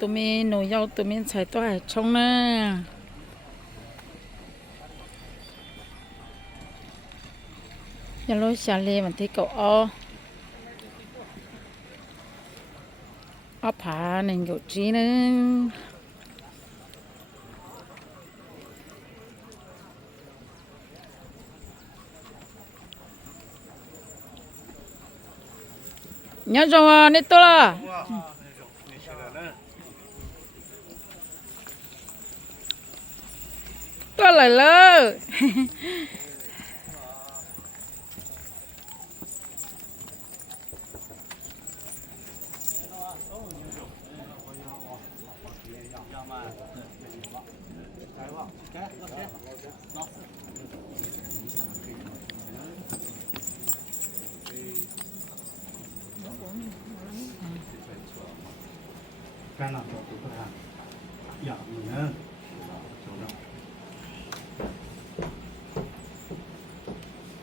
tụi mình nồi dâu tụi mình xài toài trong nè nhà lối xà lê mà thấy cậu ó phá nên gạo trí nữa nhớ rồi nít to là to lại lơ cái nào cho tụi ta dọn nữa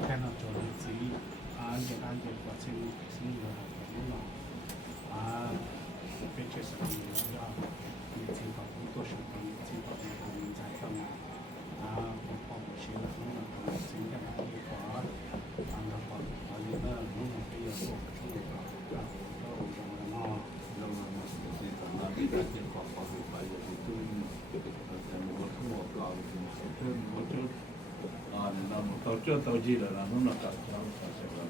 cái nào cho nó chỉ ăn cái quá trình sinh hoạt của nó cái chế sản phẩm là những sản phẩm của sản phẩm những sản phẩm mình giải phóng một phần của sản phẩm nó là chính cái này có nó còn có những nó là cái yếu tố trong cái nó tàu chưa tàu gì là nó cả cháu sẽ là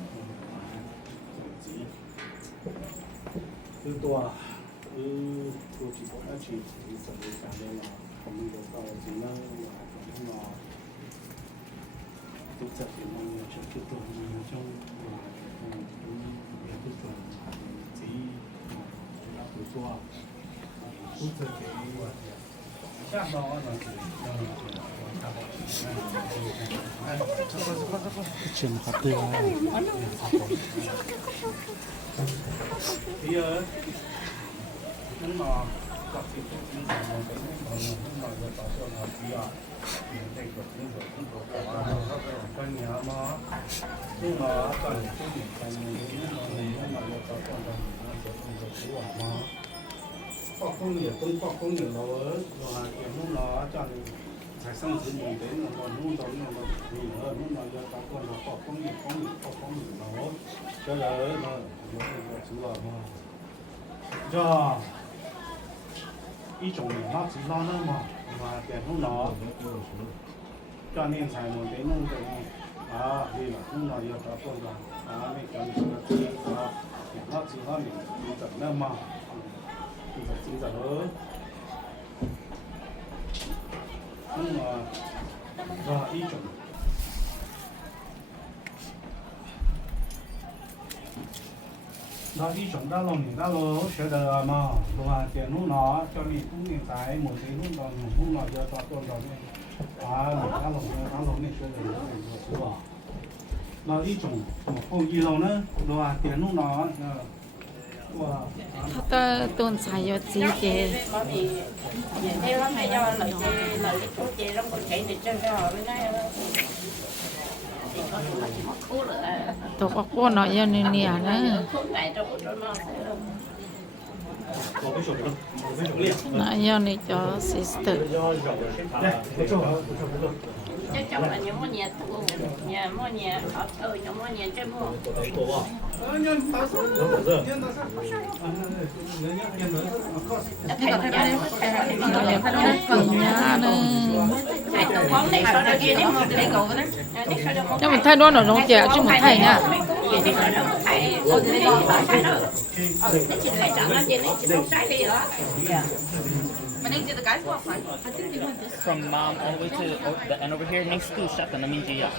từ tòa tôi chỉ có đã chỉ chuẩn bị cả đây là mình được tàu chỉ năng là nó tôi sẽ thì mình sẽ tiếp tục trong là tôi tuần chỉ là từ tòa tôi sẽ下到那全好对啊。第二，那么搞这个经常我们那个到时候呢，第二，这个跟你嘛，那么干的经理干的，那个到时候呢，那个主管嘛。qua công nghiệp nó là kiểu nó cho phải xong sự nhìn đến là còn luôn đó là nhìn ở luôn là do các con là qua công nghiệp nó cho là nó chú là mà cho ý chung nó chỉ lo nữa mà tiền không nó cho nên phải muốn đến nông dân vì là không là do các con là mấy cái gì nó chỉ lo mình tận nữa mà chính giờ hơn nhưng mà do ý chuẩn đó ý chuẩn đã lồng sẽ đờ mà và tiền lúc nó cho nên cũng hiện tại một cái lúc nó giờ toàn tuần rồi đã lồng này sẽ đờ rồi đó ý chuẩn một không gì đâu nữa và tiền lúc nó ta tuần xài cho chị kì theo lắm hay do lời của chị lắm còn chạy thì chơi cho họ bên đây tổ có cô nói cho nên nè nữa nói cho nên cho sister chắc chắn là những món nhà món nhà họ chơi những món nhà chơi mua cho mình thay đôi nó nông trẻ chứ mình thay nha From mom all the way to the end over here next to shop and I mean yeah.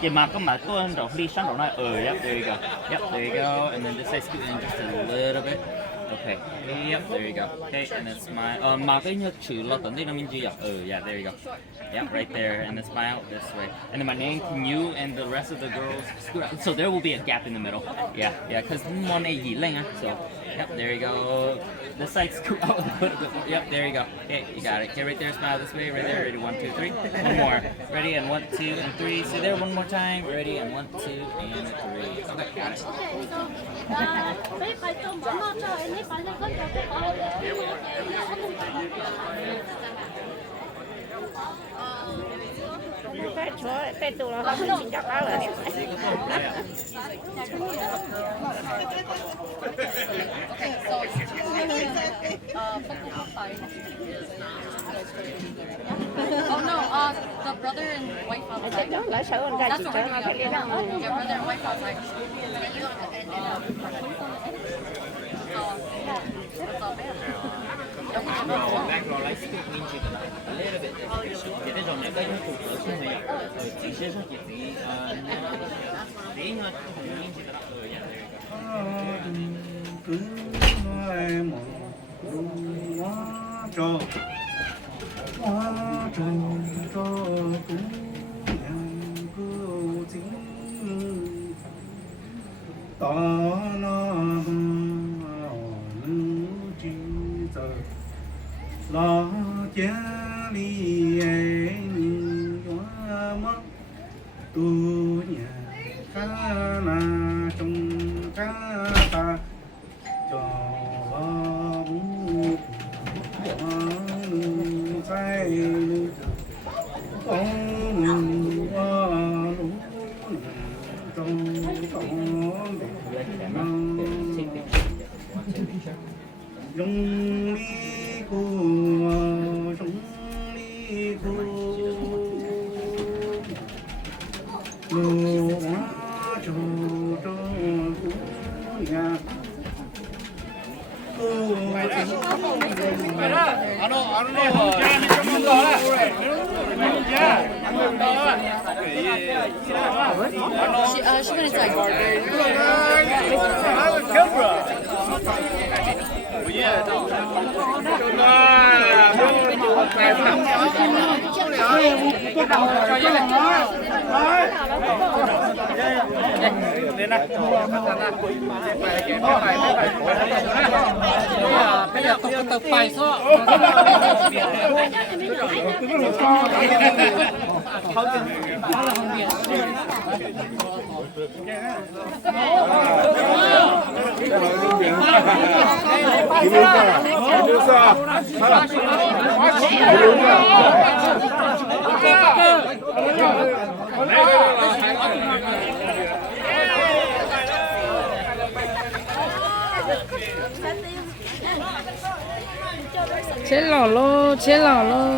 Yeah, mà có mà tôi rồi đi sang rồi nói yep, there you go. Yep, there you go. And then this side scoot in just a little bit. Okay. Yep, there you go. Okay, and then smile. Mà cái nhớ chữ lo tận đi nó mean yeah. Yeah, there you go. Yep, right there. And then smile this way. And then my name, you and the rest of the girls scoot out. So there will be a gap in the middle. Yeah, because món này gì lên á. So Yep, there you go. The side scoop out a little bit more. Yep, there you go. Okay, you got it. Okay, right there, smile this way, right there. Ready, 1, 2, 3. One more. Ready, and 1, 2, and 3. See there, one more time. Ready, and 1, 2, and 3. Okay, got it. Cái tụ nó không chỉ chắc là Oh no, the brother and wife outside. đó lỡ sợ anh ra chị sợ nó phải đi ra. Yeah, brother and wife outside. That's all bad. Back row, like stick means you can a little bit. Thì cái dòng này cái nó tụt ở xuống này. Rồi chỉ sẽ rất chỉ tí nữa không means you can rồi vậy. cứ nói một hoa trò cho cũng nhang cô chính tỏ nó chỉ giờ lo cha li anh hoa mất tu nhà cá là trong cá ta cho bún say con hoa lũ trong con dùng đi cô dùng đi cô lúa cho nhà She went inside. bây giờ tôi tập bài số chết lỏ lô chết lỏ lô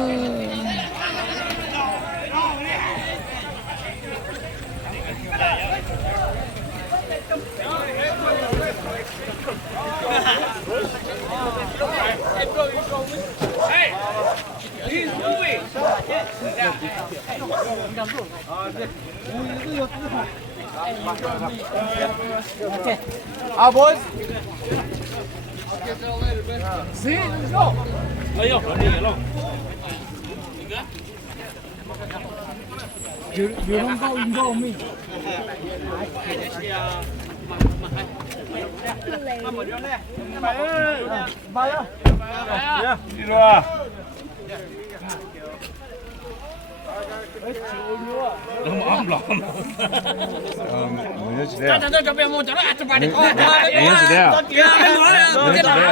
boys. See, let's go. You don't go involve me. Đi rồi. Đúng ấm lắm. Mình chỉ đây. Cho bé mua cho nó ăn cho bà đi. Mình chỉ đây.